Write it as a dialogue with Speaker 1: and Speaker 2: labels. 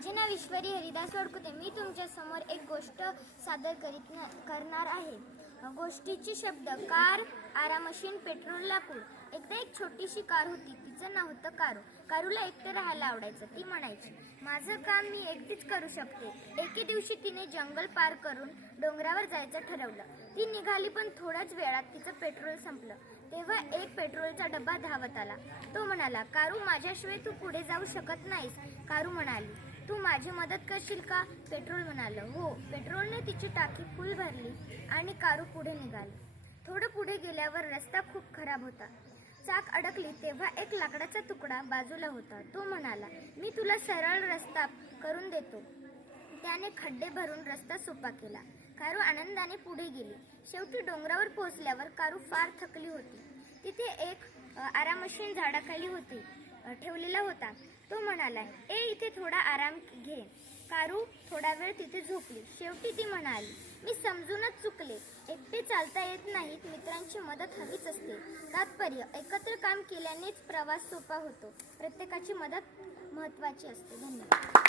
Speaker 1: माझे नाव ईश्वरी हरिदास वडकुते. मी तुमच्यासमोर एक गोष्ट सादर करीत करणार आहे. गोष्टीचे शब्द कार आरा मशीन पेट्रोल लाकूड एकदा एक छोटीशी कार होती. तिचं नाव होतं कारू. कारूला एकटं राहायला आवडायचं. ती म्हणायची माझं काम मी एकटीच करू शकते. एके दिवशी तिने जंगल पार करून डोंगरावर जायचं ठरवलं. ती निघाली पण थोड्याच वेळात तिचं पेट्रोल संपलं. तेव्हा एक पेट्रोलचा डब्बा धावत आला. तो म्हणाला कारू माझ्याशिवाय तू पुढे जाऊ शकत नाहीस. कारू म्हणाली तू माझी मदत करशील का? पेट्रोल म्हणालं. हो पेट्रोलने तिची टाकी फुल भरली आणि कारू पुढे निघाली. थोडं पुढे गेल्यावर रस्ता खूप खराब होता. चाक अडकली तेव्हा एक लाकडाचा तुकडा बाजूला होता. तो म्हणाला मी तुला सरळ रस्ता करून देतो. त्याने खड्डे भरून रस्ता सोपा केला. कारू आनंदाने पुढे गेली. शेवटी डोंगरावर पोहोचल्यावर कारू फार थकली होती. तिथे एक आरामशीन झाडाखाली होती. ठेवलेला होता. तो म्हणाला ए इथे थोडा आराम घे. कारू थोडा वेळ तिथे झोपली. शेवटी ती म्हणाली मी समजूनच चुकले. एकटे चालता येत नाहीत. मित्रांची मदत हवीच असते. तात्पर्य एकत्र काम केल्यानेच प्रवास सोपा होतो. प्रत्येकाची मदत महत्वाची असते. धन्यवाद.